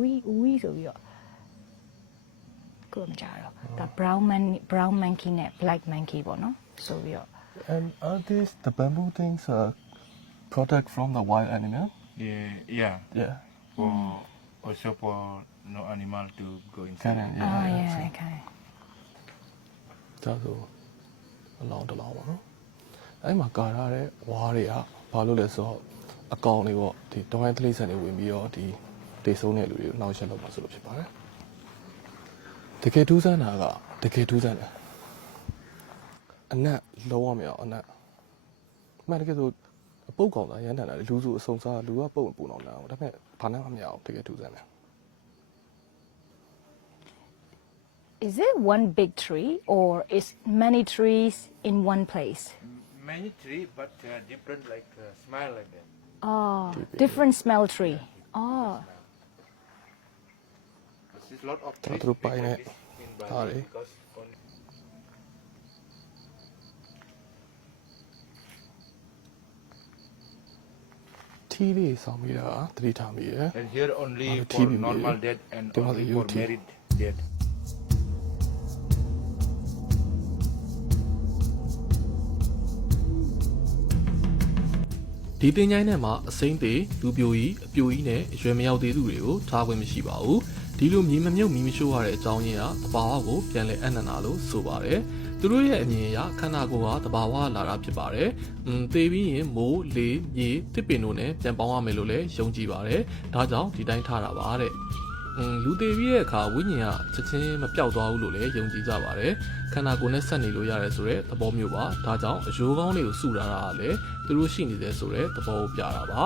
we so we good job. The brown monkey နဲ့ black monkey ပေါ့နော်ဆိုပြီးတော့ And are these the bamboo things protect from the wild animal? Yeah. Yeah. For also for no animal to go inside. Cannon, oh yeah. yeah okay ဒါဆိုအလောင်းတစ်လောင်းပါနော်အဲ့မှာကာထားတဲ့ဝါးတွေကဘာလို့လဲဆိုတော့အကောင်တွေပေါ့ဒီတောင်းတိုင်းသလိဆန်တွေဝင်ပြီးတော့ဒီတေဆုံးတဲ့လူတွေကိုနှောက်ယှက်လုပ်မှာဆိုလို့ဖြစ်ပါတယ်တကယ်ထူးဆန်းတာကတကယ်ထူးဆန်းတယ်အနက်လုံးဝမရအောင်အနက်မှန်တကယ်ဆိုအပုတ်ကောင်သားရန်တန်တာလူစုအစုံစားလူကပုတ်ပူအောင်လာအောင်ဒါပေမဲ့ဘာနဲ့မှမရအောင်တကယ်ထူးဆန်းတယ် is it one big tree or is many trees in one place Many tree, but different like smell like that. oh different smell tree oh There's a lot of ကျွန် trees တော်တို့ပိုင်းနဲ့ in ဒါ Bali တွေ because on ထီးလေးဆောင်ပြီးတာသတိထားမိရယ် and here only Ah, for TV normal maybe. death and There was only a for UT. married death. ဒီတင်ချိုင်းထဲမှာအစိမ့်သေးလူပြိုကြီးအပြိုကြီးနဲ့ရွယ်မရောက်သေးသူတွေကိုထားခွင့်မရှိပါဘူးဒီလိုမြေမမြုပ်မီးမရှို့ရတဲ့အကြောင်းရင်းကတဘာဝကိုပြန်လည်အနန္နာလို့ဆိုပါတယ်သူတို့ရဲ့အမြင်အရခန္ဓာကိုယ်ဟာတဘာဝလာတာဖြစ်ပါတယ်သေပြီးရင်မိုးလေမြေတစ်ပင်တို့နဲ့ပြန်ပေါင်းရမယ်လို့လည်းယုံကြည်ပါတယ်ဒါကြောင့်ဒီတိုင်းထားတာပါတဲ့လူသေးပြီးတဲ့အခါဝိညာဉ်ကချက်ချင်းမပြောက်သွားဘူးလို့လည်းယုံကြည်ကြပါတယ်ခန္ဓာကိုယ်နဲ့ဆက်နေလို့ရတယ်ဆိုတဲ့သဘောမျိုးပါဒါကြောင့်အယိုးကောင်းလေးကိုစုထားတာကလည်းသူတို့ရှိနေတယ်ဆိုတဲ့သဘောကိုပြတာပါ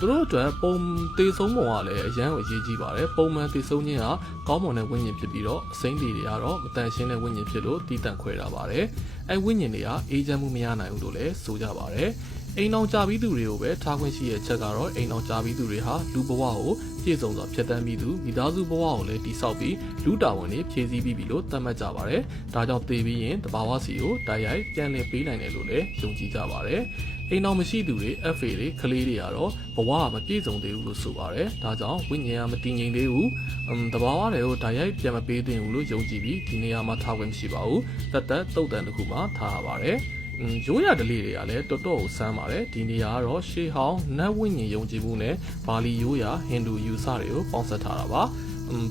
သူတို့အတွက်ပုံတေဆုံးပုံကလည်းအရန်ကိုအရေးကြီးပါတယ်ပုံမှန်တေဆုံးခြင်းကကောင်းမွန်တဲ့ဝိညာဉ်ဖြစ်ပြီးတော့အစိမ့်တွေကတော့မတန်ရှင်းတဲ့ဝိညာဉ်ဖြစ်လို့တည်တံ့ခွဲတာပါတယ်အဲဝိညာဉ်တွေကအေးချမ်းမှုမရနိုင်ဘူးလို့လည်းဆိုကြပါတယ်အိမ်အောင်ကြပြီးသူတွေကိုပဲထားခွင့်ရှိတဲ့ချက်ကတော့အိမ်အောင်ကြပြီးသူတွေဟာလူဘဝကိုပြည့်စုံစွာဖျက်ဆီးပြီးသူမိသားစုဘဝကိုလည်းတိဆောက်ပြီးလူတာဝန်တွေဖြည့်ဆည်းပြီးပြီလို့သတ်မှတ်ကြပါတယ်။ဒါကြောင့်သေပြီးရင်တဘာဝစီကိုတိုက်ရိုက်ပြန်လည်ပေးနိုင်တယ်လို့လည်းယုံကြည်ကြပါတယ်။အိမ်အောင်မရှိသူတွေ FA တွေကလေးတွေကတော့ဘဝကမပြည့်စုံသေးဘူးလို့ဆိုပါတယ်။ဒါကြောင့်ဝိညာဉ်ကမတည်ငြိမ်သေးဘူး။တဘာဝတွေကိုတိုက်ရိုက်ပြန်မပေးသင့်ဘူးလို့ယုံကြည်ပြီးဒီနေရာမှာထားခွင့်မရှိပါဘူး။တတ်တုတ်တန်တစ်ခုမှထားရပါတယ်။ရိုးရဒလေးတွေကလည်းတော်တော်ကိုစမ်းပါတယ်ဒီနေရာကတော့ရှေးဟောင်းနတ်ဝိညာဉ်ယုံကြည်မှုနဲ့ဘာလီရိုးရာဟိန္ဒူယူဆတွေကိုပေါင်းစပ်ထားတာပါ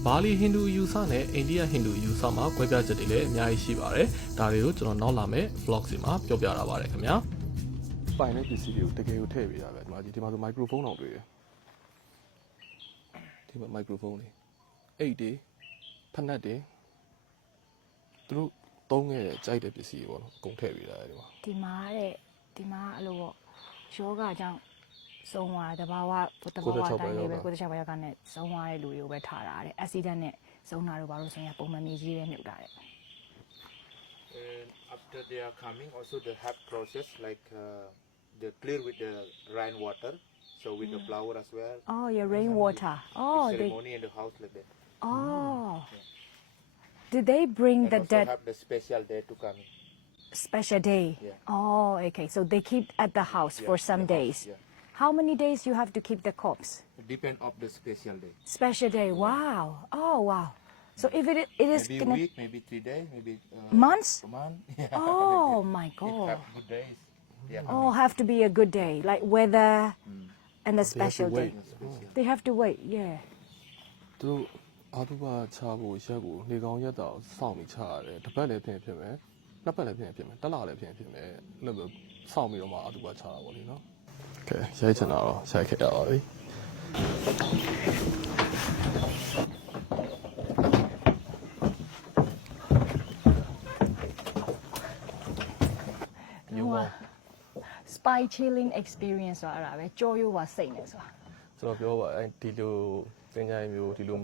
ဘာလီဟိန္ဒူယူဆနဲ့အိန္ဒိယဟိန္ဒူယူဆမှာခွဲခြားချက်တွေလည်းအများကြီးရှိပါတယ်ဒါတွေကိုကျွန်တော်နောက်လာမယ့် vlog စီမှာပြောပြတာပါတယ်ခင်ဗျာပိုင်တဲ့ပစ္စည်းတွေကိုတကယ်ကိုထည့်ပေးတာပဲဒီမှာဆိုမိုက်ခရိုဖုန်းတောင်တွေ့တယ်ဒီမှာမိုက်ခရိုဖုန်းလေးအိတ်တွေဖက်နက်တွေသူတို့သုံးခဲ့တဲ့ကြိုက်တဲ့ပစ္စည်းတွေပေါ့နော်အကုန်ထည့်ပေးတာဒီမှာဒီမှာအဲ့လိုပေါ့ယောဂကြောင့်ဆုံးသွားတဘာဝတိုင်းလေးပဲ96ယောဂနဲ့ဆုံးသွားတဲ့လူတွေကိုပဲထားတာတဲ့ accident နဲ့ဆုံးတာတို့ဘာလို့ဆိုရင်ပုံမှန်မြေကြီးပဲမြုပ်တာတဲ့ And after they are coming, also they have process like they clear with the rain water, so with the flower as well. oh your rainwater oh they Ceremony in the house like that. oh did they bring And the also dead have the special day to come in. special day Yeah. oh okay so they keep at the house Yeah, for some the house, days yeah. how many days you have to keep the corpse It depend of the special day. special day wow oh wow so if it is Maybe gonna week, maybe 3 days, maybe months a month. Yeah. oh my It god have good days. Yeah. oh have to be a good day like weather and the special day they have to wait yeah သူတို့အာတုဘချဖို့ရက်ကိုလေကောင်းရက်တာစောင့်ပြီးချရတယ်တစ်ပတ်လည်းဖြစ်မယ်နှစ်ပတ်လည်းဖြစ်မယ်တစ်လလည်းဖြစ်မယ်အဲ့လိုမျိုးစောင့်ပြီးတော့မှအာတုဘချတာပေါ့လေနော်ကဲရိုက်ချင်တာတော့ရိုက်ခဲ့ရပါပြီညော spy chilling experience ဆိုတာအဲ့ဒါပဲကြောရိုးပါစိတ်နေဆိုတာ ကျွန်တော်ပြောပါအဲ့ဒီလိုသင်္ကြန်မျိုးဒီလို